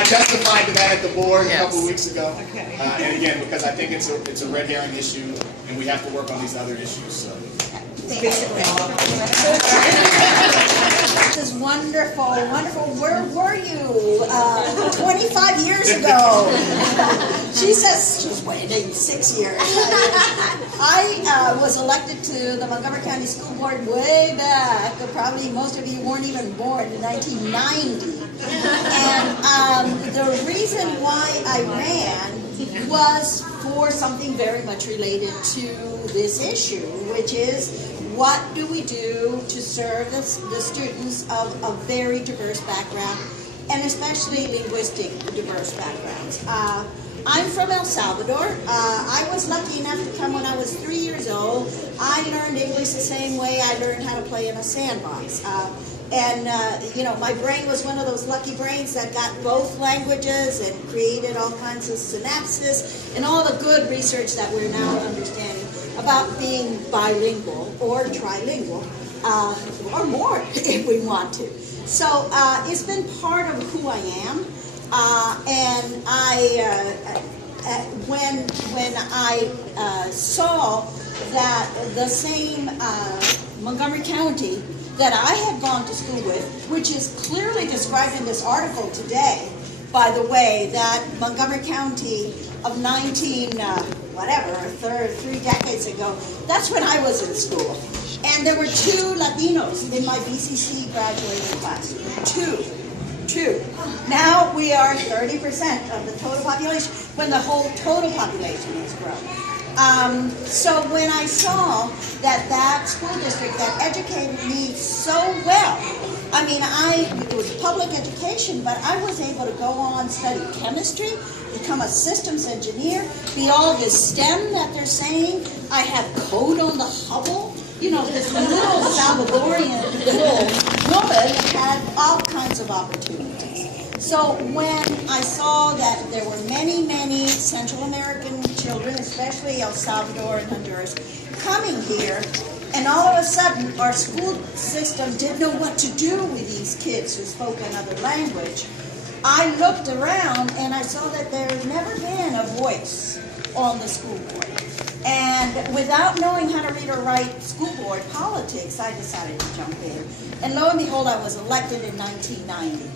I testified to that at the board a couple of weeks ago. Okay. And again, because I think it's a red herring issue, and we have to work on these other issues. So. This is wonderful, wonderful. Where were you 25 years ago? She says she's waiting 6 years. I was elected to the Montgomery County School Board way back. Probably most of you weren't even born in 1990. And the reason why I ran was for something very much related to this issue, which is what do we do to serve the students of a very diverse background, and especially linguistic diverse backgrounds. I'm from El Salvador. I was lucky enough to come when I was 3 years old. I learned English the same way I learned how to play in a sandbox. You know, my brain was one of those lucky brains that got both languages and created all kinds of synapses and all the good research that we're now understanding about being bilingual or trilingual, or more if we want to. So it's been part of who I am, and when I saw that the same Montgomery County that I had gone to school with, which is clearly described in this article today, by the way, that Montgomery County of 3 decades ago, that's when I was in school. And there were 2 Latinos in my BCC graduating class. Two. Now we are 30% of the total population, when the whole total population has grown. So when I saw that school district that educated me so well, I mean, it was public education, but I was able to go on, study chemistry, become a systems engineer, be all this STEM that they're saying. I have code on the Hubble. You know, this little Salvadorian little woman had all kinds of opportunities. So when I saw that there were many, many Central American children, especially El Salvador and Honduras, coming here, and all of a sudden our school system didn't know what to do with these kids who spoke another language, I looked around and I saw that there had never been a voice on the school board. And without knowing how to read or write school board politics, I decided to jump in. And lo and behold, I was elected in 1990.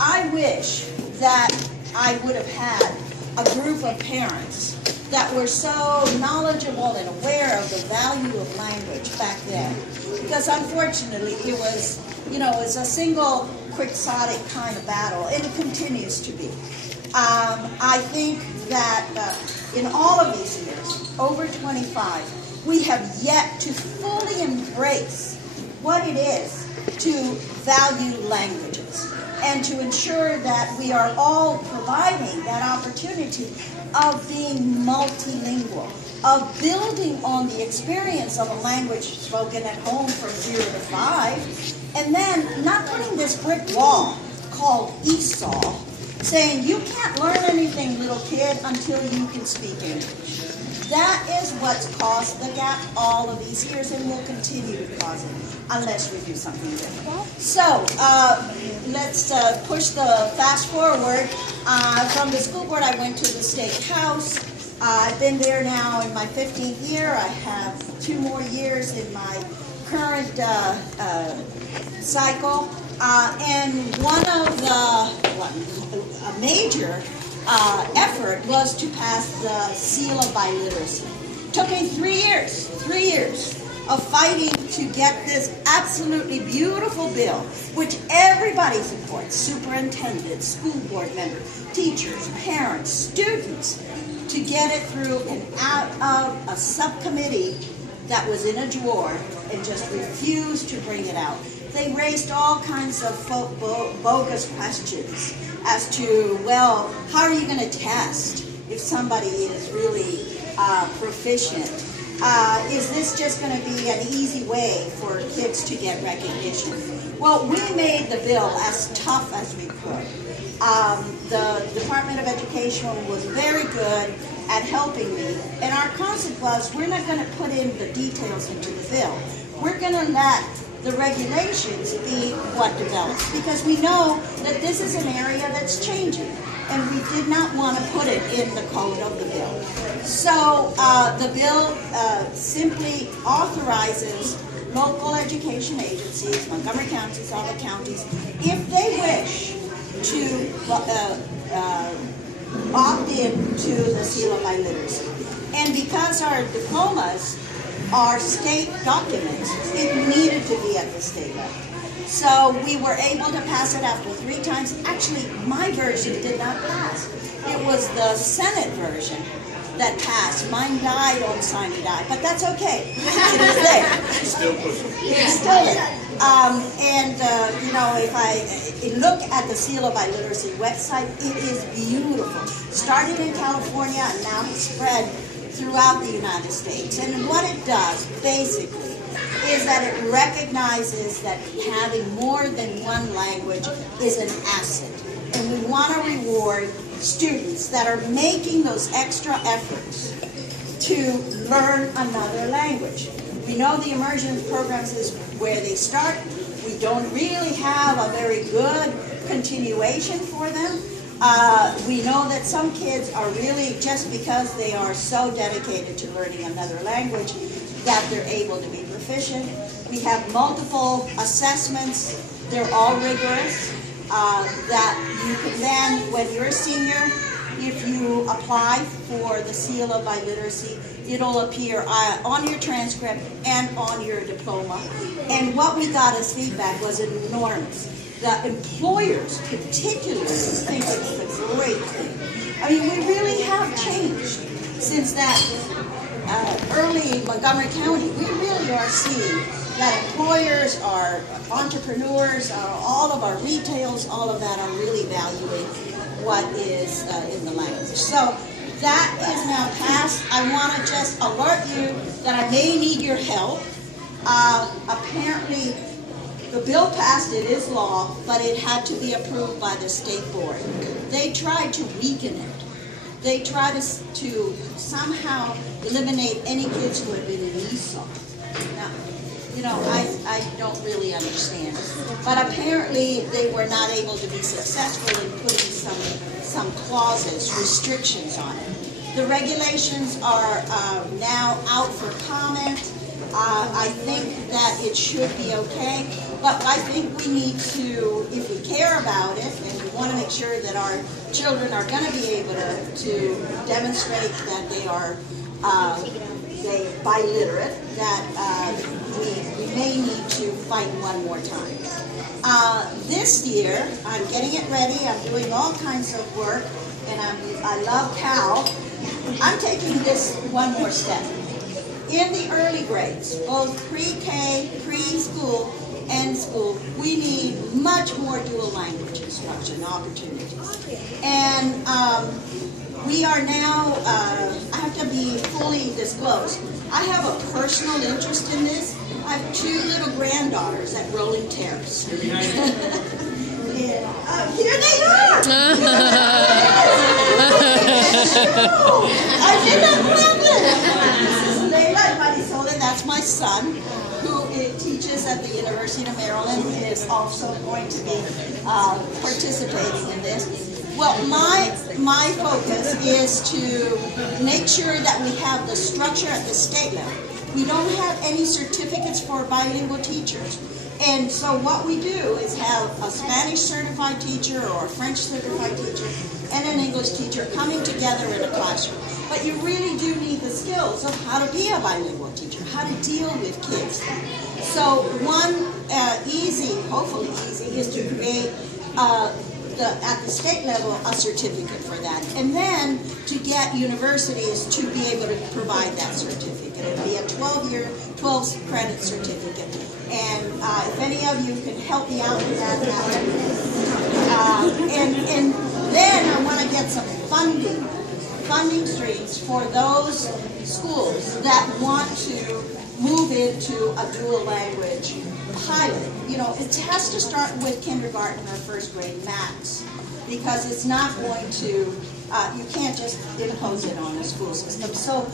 I wish that I would have had a group of parents that were so knowledgeable and aware of the value of language back then. Because unfortunately, it was, you know, it's a single quixotic kind of battle, and it continues to be. I think that in all of these years, over 25, we have yet to fully embrace what it is to value languages and to ensure that we are all providing that opportunity of being multilingual, of building on the experience of a language spoken at home from 0 to 5, and then not putting this brick wall called Esau, saying you can't learn anything, little kid, until you can speak English. That is what's caused the gap all of these years and will continue to cause it unless we do something different. So let's push the fast forward. From the school board, I went to the state house. I've been there now in my 15th year. I have 2 more years in my current cycle. And one of the, a major effort was to pass the seal of biliteracy. It took me 3 years of fighting to get this absolutely beautiful bill, which everybody supports, superintendents, school board members, teachers, parents, students, to get it through and out of a subcommittee that was in a drawer and just refused to bring it out. They raised all kinds of bogus questions as to, well, how are you going to test if somebody is really proficient? Is this just going to be an easy way for kids to get recognition? Well, we made the bill as tough as we could. The Department of Education was very good at helping me, and our concept was we're not going to put in the details into the bill. We're going to let the regulations be what develops, because we know that this is an area that's changing, and we did not want to put it in the code of the bill. So the bill simply authorizes local education agencies, Montgomery counties, all the counties, if they wish to opt in to the seal of biliteracy. And because our diplomas are state documents, it needed to be at the state level. So we were able to pass it after 3 times. Actually, my version did not pass. It was the Senate version that passed. Mine died on sine die, but that's okay. It is there. Still pushing. It's still there. You know, if I look at the Seal of Biliteracy website, it is beautiful. Started in California and now it's spread throughout the United States. And what it does, basically, is that it recognizes that having more than one language is an asset. And we want to reward students that are making those extra efforts to learn another language. We know the immersion programs is where they start. We don't really have a very good continuation for them. We know that some kids are really, just because they are so dedicated to learning another language, that they're able to be proficient. We have multiple assessments. They're all rigorous. That you can then, when you're a senior, if you apply for the Seal of Biliteracy, it'll appear on your transcript and on your diploma. And what we got as feedback was enormous. The employers particularly think it's a great thing. I mean, we really have changed since that early Montgomery County. We really are seeing that employers, our entrepreneurs, all of our retails, all of that are really valuing what is in the language. So that is now passed. I want to just alert you that I may need your help. Apparently, the bill passed, it is law, but it had to be approved by the state board. They tried to weaken it. They tried to somehow eliminate any kids who had been in ESOL. Now, you know, I don't really understand. But apparently they were not able to be successful in putting some clauses, restrictions on it. The regulations are now out for comment. I think that it should be okay, but I think we need to, if we care about it, and we want to make sure that our children are going to be able to demonstrate that they are biliterate, that we may need to fight one more time. This year, I'm getting it ready. I'm doing all kinds of work, and I love Cal. I'm taking this one more step. In the early grades, both pre-K, preschool, and school, we need much more dual language instruction opportunities. And we are now, I have to be fully disclosed, I have a personal interest in this. I have 2 little granddaughters at Rolling Terrace. Here they are! I did not plan this. This is Leila and Marisol, and that's my son, who teaches at the University of Maryland and is also going to be participating in this. Well, my focus is to make sure that we have the structure at the state level. We don't have any certificates for bilingual teachers. And so what we do is have a Spanish certified teacher or a French certified teacher and an English teacher coming together in a classroom. But you really do need the skills of how to be a bilingual teacher, how to deal with kids. So one hopefully easy, is to create at the state level a certificate for that. And then to get universities to be able to provide that certificate. It'll be a 12 credit certificate. And if any of you can help me out with that, and then I want to get some funding streams for those schools that want to move into a dual language pilot. You know, it has to start with kindergarten or first grade max, because it's not going to, you can't just impose it on the school system. So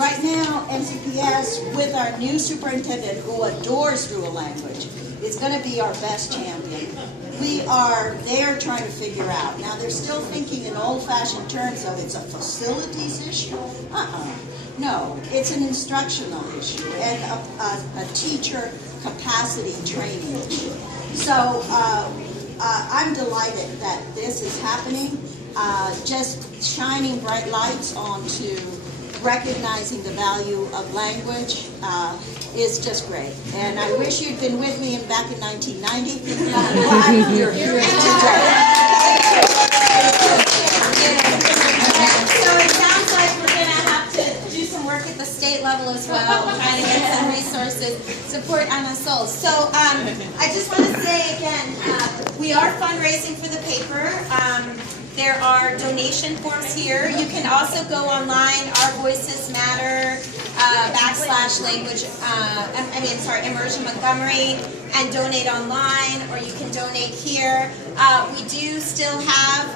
Right now, MCPS, with our new superintendent who adores dual language, is going to be our best champion. They are trying to figure out. Now, they're still thinking in old-fashioned terms of it's a facilities issue. No, it's an instructional issue and a teacher capacity training issue. So I'm delighted that this is happening. Just shining bright lights onto recognizing the value of language is just great. And I wish you'd been with me back in 1990. I'm glad you're here today. So it sounds like we're going to have to do some work at the state level as well, trying to get some resources, support Ana Sol. So I just want to say again, we are fundraising for the paper. There are donation forms here. You can also go online, Our Voices Matter, /language, Immersion Montgomery, and donate online, or you can donate here. We do still have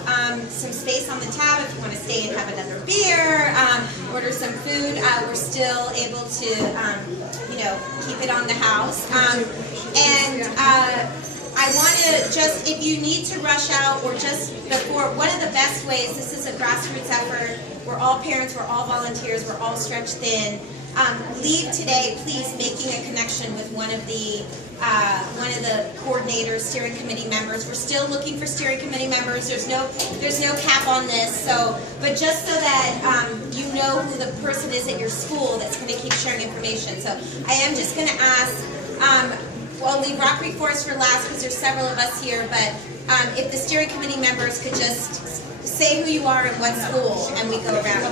some space on the tab if you want to stay and have another beer, order some food. We're still able to, keep it on the house. I want to just, if you need to rush out or just before, one of the best ways, this is a grassroots effort, we're all parents, we're all volunteers, we're all stretched thin. Leave today, please, making a connection with one of the coordinators, steering committee members. We're still looking for steering committee members. There's no cap on this. So, but just so that you know who the person is at your school that's going to keep sharing information. So, I am just going to ask. We'll leave Rock Creek Forest for last because there's several of us here, but if the steering committee members could just say who you are and what school, and we go around.